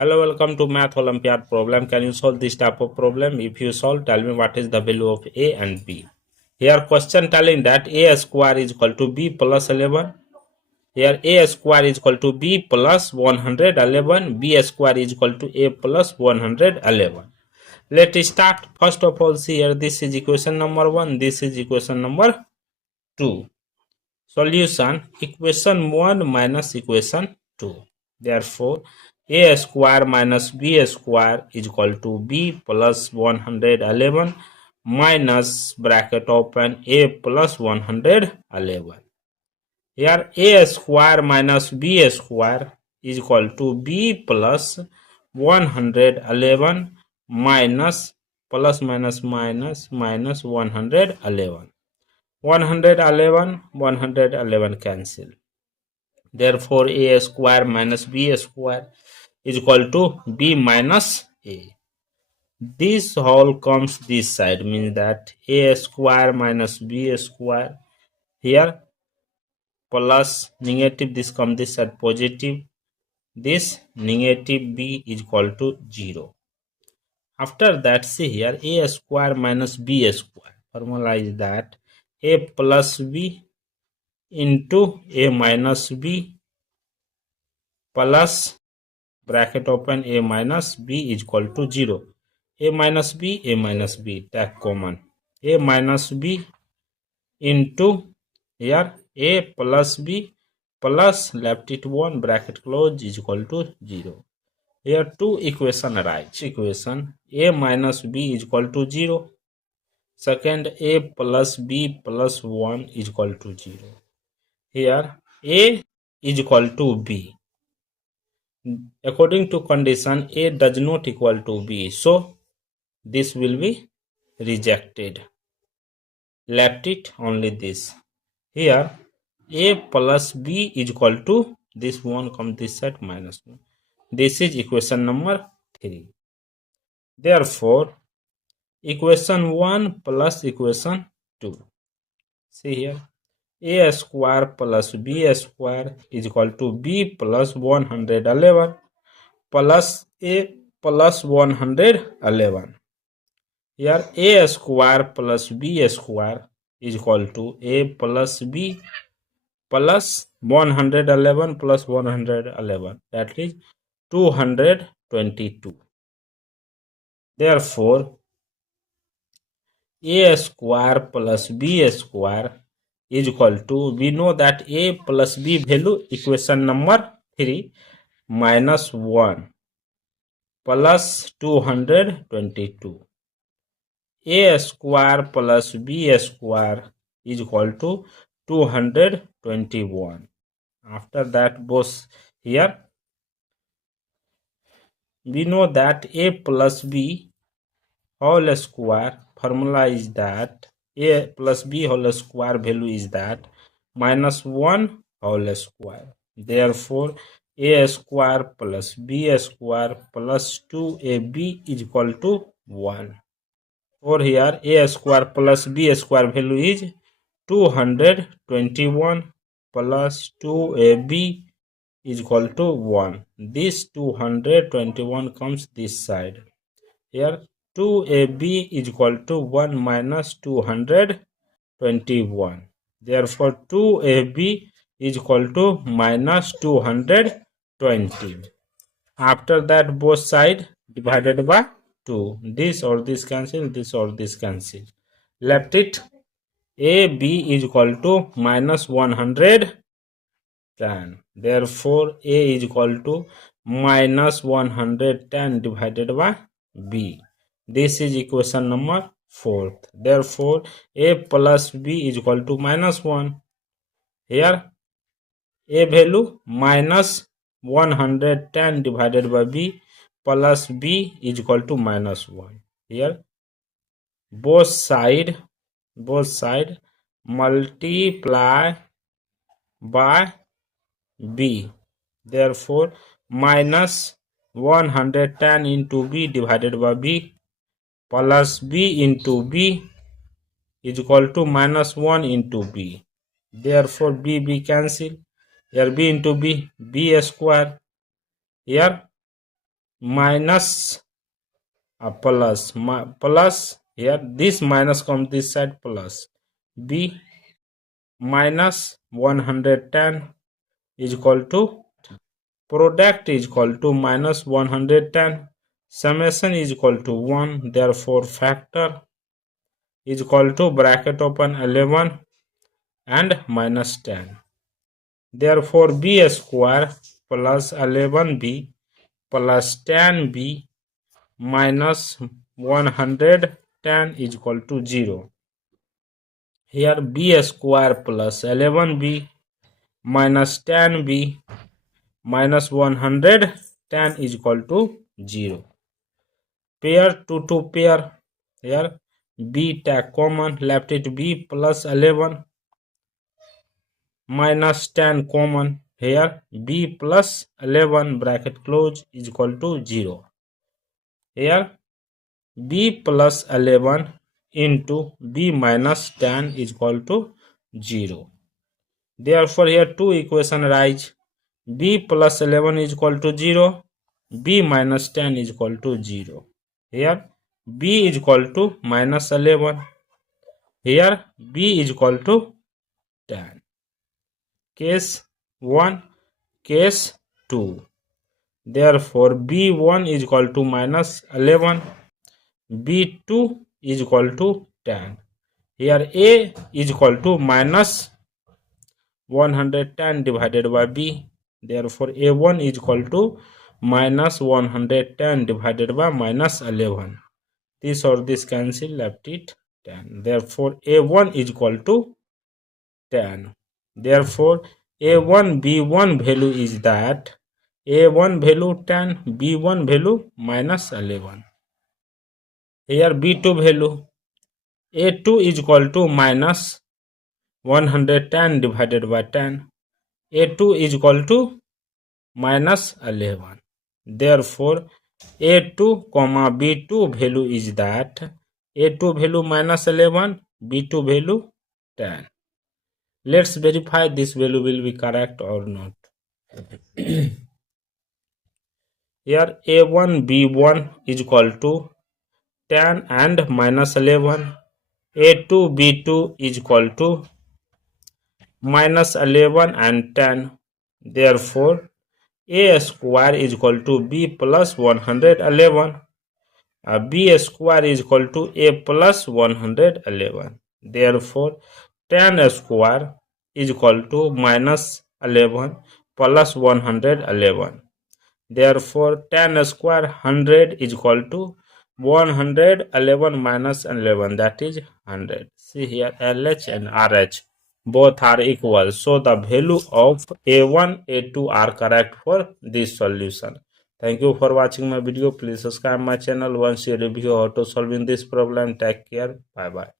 Hello, welcome to Math Olympiad Problem. Can you solve this type of problem? If you solve, tell me what is the value of A and B. Here question telling that A square is equal to B plus 11. Here A square is equal to B plus 111. B square is equal to A plus 111. Let's start. First of all, see here, this is equation number 1. This is equation number 2. Solution: equation 1 minus equation 2. Therefore, A square minus B square is equal to B plus 111 minus bracket open A plus 111. Here A square minus B square is equal to B plus 111 minus plus minus minus minus 111. 111 cancel. Therefore, A square minus B square is equal to B minus A. This whole comes this side, means that A square minus B square. Here plus negative, this comes this side positive. This negative B is equal to 0. After that, see here, A square minus B square. Formula is that A plus B into A minus B plus bracket open A minus B is equal to 0. A minus B take common. A minus B into here A plus B plus left it 1 bracket close is equal to 0. Here two equation arise. Equation A minus B is equal to 0. Second, A plus B plus 1 is equal to 0. Here A is equal to B. According to condition, A does not equal to B. So this will be rejected. Left it only this. Here A plus B is equal to this one come this side minus 1. This is equation number 3. Therefore, equation 1 plus equation 2. See here. A square plus B square is equal to B plus 111 plus A plus 111. Here A square plus B square is equal to A plus B plus 111 plus 111. That is 222. Therefore, A square plus B square is equal to, we know that A plus B value equation number 3 minus 1 plus 222. A square plus B square is equal to 221. After that, both here we know that A plus B whole square formula is that A plus B whole square value is that minus 1 whole square. Therefore, A square plus B square plus 2AB is equal to 1. Or here A square plus B square value is 221 plus 2AB is equal to 1. This 221 comes this side. Here 2AB is equal to 1 minus 221. Therefore, 2AB is equal to minus 220. After that, both sides divided by 2. This or this cancel, this or this cancel. Left it AB is equal to minus 110. Therefore, A is equal to minus 110 divided by B. This is equation number 4. Therefore, A plus B is equal to minus 1. Here, A value minus 110 divided by B plus B is equal to minus 1. Here, both side multiply by B. Therefore, minus 110 into B divided by B plus B into B is equal to minus 1 into B. Therefore, B cancel. Here B into B, B square. Here minus plus plus here this minus comes this side plus b minus 110 is equal to product is equal to minus 110, summation is equal to 1, therefore factor is equal to bracket open 11 and minus 10. Therefore b square plus 11b plus 10b minus 110 is equal to 0. Here b square plus 11b minus 10b minus 110 is equal to 0. Pair 2 to pair. Here b take common, left it b plus 11 minus 10 common. Here b plus 11 bracket close is equal to 0. Here b plus 11 into b minus 10 is equal to 0. Therefore here two equations arise. B plus 11 is equal to 0. B minus 10 is equal to 0. Here b is equal to minus 11. Here b is equal to 10. Case 1, case 2. Therefore b1 is equal to minus 11. b2 is equal to 10. Here a is equal to minus 110 divided by b. Therefore a1 is equal to minus 110 divided by minus 11. This or this cancel, left it 10. Therefore a1 is equal to 10. Therefore a1 b1 value is that a1 value 10, b1 value minus 11. Here b2 value a2 is equal to minus 110 divided by 10. a2 is equal to minus 11. Therefore a2 comma b2 value is that a2 value minus 11, b2 value 10. Let's verify this value will be correct or not. Here a1 b1 is equal to 10 and minus 11. a2 b2 is equal to minus 11 and 10. Therefore a square is equal to b plus 111. B square is equal to a plus 111. Therefore 10 square is equal to minus 11 plus 111. Therefore 10 square 100 is equal to 111 minus 11, that is 100. See here LH and RH both are equal, so the value of a1 a2 are correct for this solution. Thank you for watching my video. Please subscribe my channel. Once you review how to solving this problem, take care. Bye bye.